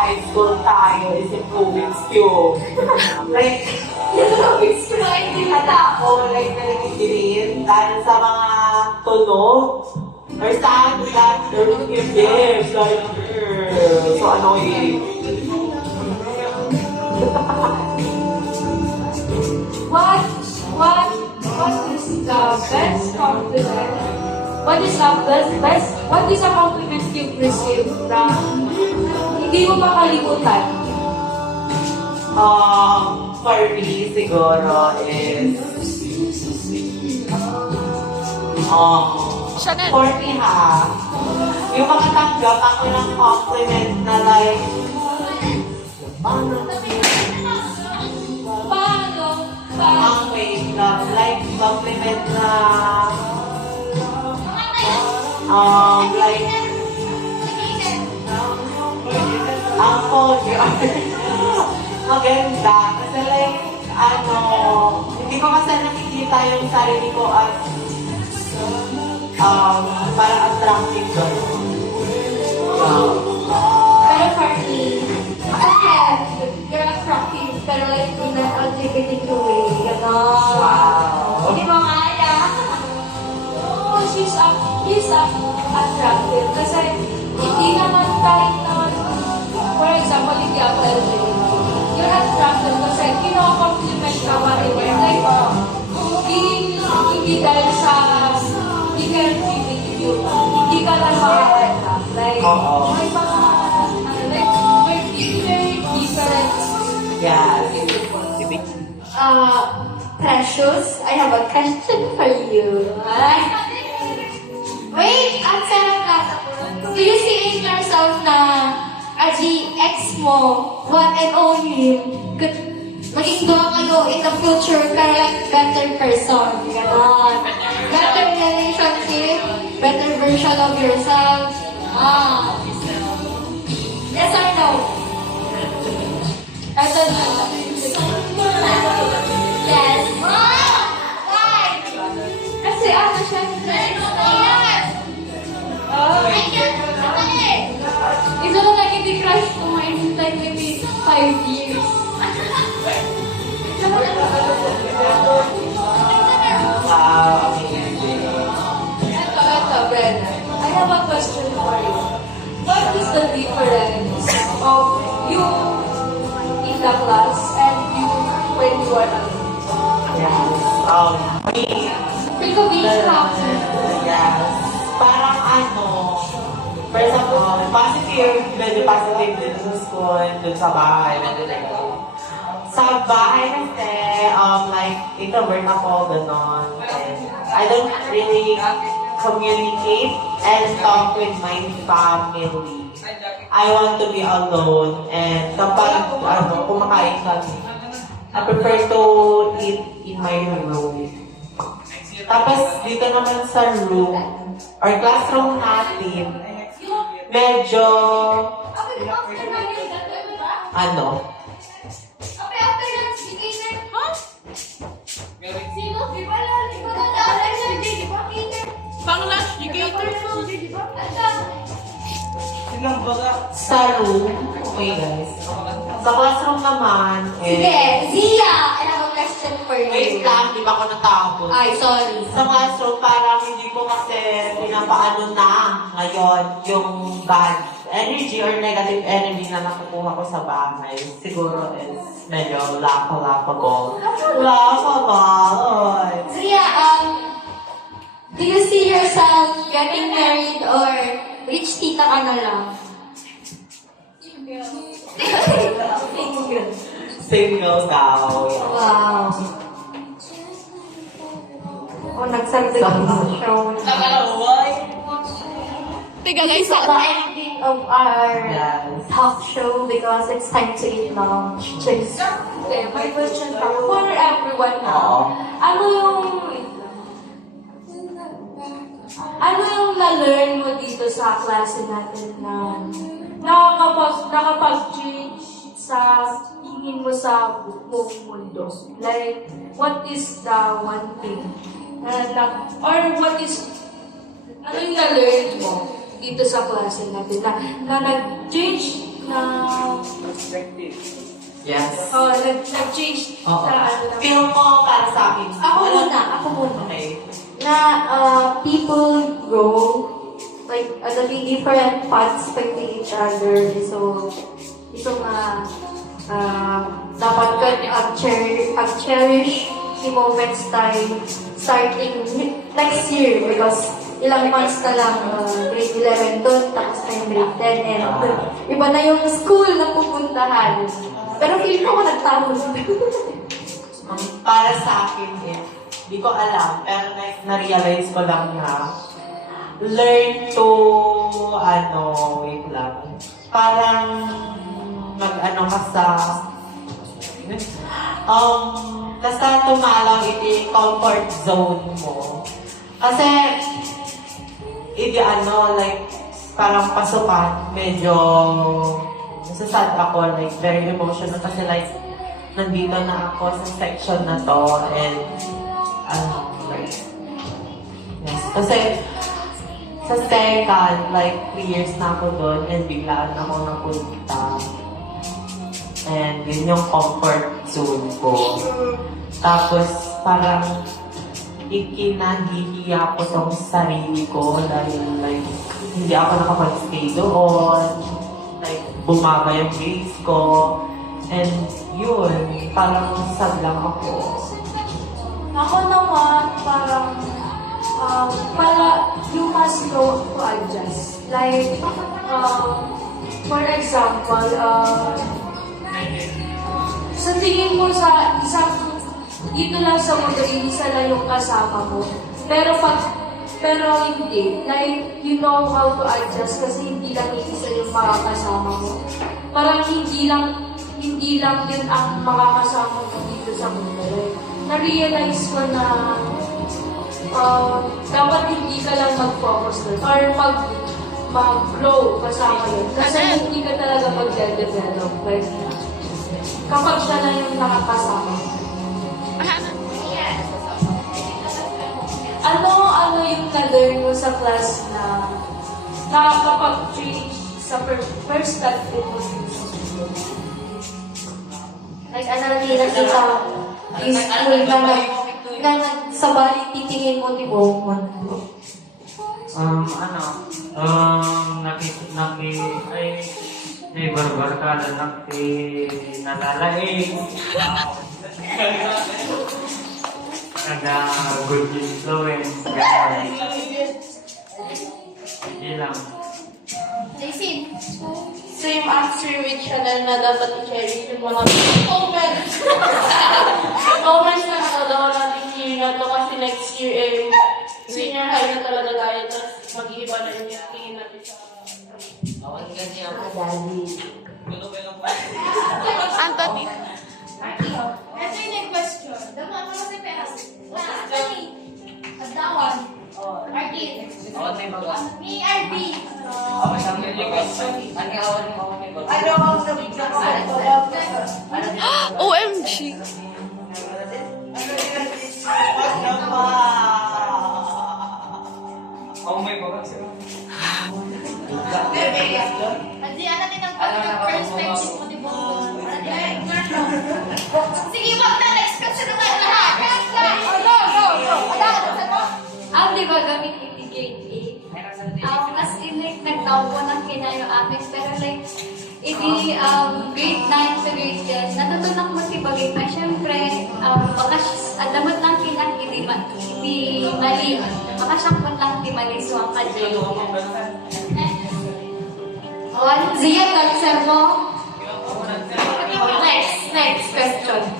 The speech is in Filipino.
high school tayo is yung Rubik's Cube. Like, yung Rubik's Cube ay hindi na ako, like, nalagigilin dahil sa mga tunog. Or saan that Rubik's Cube, like, so annoying. What is the best compliment? What is a compliment you've received na hindi mo makalimutan? For me, siguro is, for me ha, yung mga tanggap ako ng compliment na like, Paano? ang wait lang, like compliment na, like, ang pogi, maganda. Kasi like, hindi ko kasi nakikita yung sarili ko as, parang attractive doon. Pero for me, you're attractive, pero like in an LGBTQ way, gano'n. Wow. Hindi mo kaya. Oh, he's attractive. Kasi hindi naman kahit naman, for example, hindi ako LGBT. You're attractive kasi kino-compliment ka pa rin. Like, hindi dahil sa hindi ka LGBTQ, hindi ka lang maka-attract. Like, may mga, like, we're very different. Yes. Precious, I have a question for you. Wait, ang sarap na. Do you see in yourself na as the ex mo, one and only, maging doon kayo in the future, correct, better person, gano'n. Better relationship, better version of yourself. Yes or no? I don't know. Yes. Why? Kasi syempre. Yes. Ito na lagi di crush ko ngayon, like maybe 5 years. Ito, Brenna. I have a question for you. What is the difference of you in the class and you when you are alone? Yes. Think of each happy. Yes. Parang first of all, medyo positive din sa school, dun sa bahay, medyo negative. Sa bahay kasi, like, introvert ako, gano'n. And I don't really communicate and talk with my family. I want to be alone. And kapag, kumakain kami, I prefer to eat in my room. Tapos, dito naman sa room, or classroom natin, medyo, Pang-lunch, you cater mo. sa room, okay guys, sa classroom naman, Sige, Zia! I have a question for wait you. lang, di ba ako natapos? Ay, sorry. Sa classroom, parang hindi ko kasi pinapaano na ngayon yung bad energy or negative energy na nakukuha ko sa bahay. Siguro is medyo laughable. Laughable! Zia, do you see yourself getting married or rich tita ka na lang? Single daw. Wow. Nagsalita ko ng show. Teka, guys, It's the ending of our Yes. talk show because it's time to eat lunch. Just, my question for everyone now. Ano yung na-learn mo dito sa klase natin na nakapag-change sa tingin mo sa buong mundo? Like, what is the one thing? Ano yung na-learn mo dito sa klase natin na nag-change na nag-change Oo. sa ano lang. Feel mo para sa akin. Ako muna. Okay. Na people grow, like, having different paths fighting each other. So, ito nga, dapat ka cherish the moments tayo starting next year because ilang months na lang grade 11 doon, tapos na yung grade 10 and iba na yung school na pupuntahan. Pero feel ko nagtapos. Para sa akin, di ko alam, pero na-realize ko lang na learn to, wait lang, parang mag-ano ka sa, basta tumalaw ito yung comfort zone mo. Kasi, like, parang pasukan, medyo nasasad ako, like, very emotional kasi like, nandito na ako sa section na to and like, yes. Kasi sa second, like 3 years na ako doon and biglaan ako napunta. And yun yung comfort zone ko. Tapos parang ikinahihiya ko tong sarili ko dahil like hindi ako nakapag-stay doon. Like bumaba yung grades ko. And yun, parang sad lang ako. Ako naman, parang, you must know to adjust. Like, for example, sa tingin mo sa isang, dito lang sa mundo, isa lang yung kasama mo. Pero hindi. Like, you know how to adjust kasi hindi lang isa yung makakasama mo. Parang hindi lang yun ang makakasama mo dito sa mundo. Like, na-realize ko na dapat hindi ka lang mag-focus doon or mag-grow kasama yun. Kasi hindi ka talaga mag-develop. Like, kapag siya na yung nakakasama. Ano yung na-learn mo sa class na nakakapag-change sa perspective mo sa mundo? Like, nakita yung school na nagsabali titingin mo, di ba? May barbar ka na nalalaing. Kada good influence. Hindi lang. Same answer with Chanel na dapat i-cherish yung mga moments. Moments na nakagawa natin year na to kasi next year senior high na talaga tayo tapos mag-iiba na yung tingin natin sa Anthony. Ito yung question. Dama mo kasi peras. Anthony. Adlawan. Arkin. Ni RB. OMG. Adi, ano din ang perspective mo, di ba? Sige, wag na. Next question na kayo lahat. Di ba gamit i-grade A? As in, like, nagtawag ko ng kinayo amin. Pero like, grade 9 to grade 10, natutunan ko si Bagay na syempre, baka alamot lang kinang hindi mali. Baka siyang lang di mali so ang kadyo. Zia, answer mo? Next question.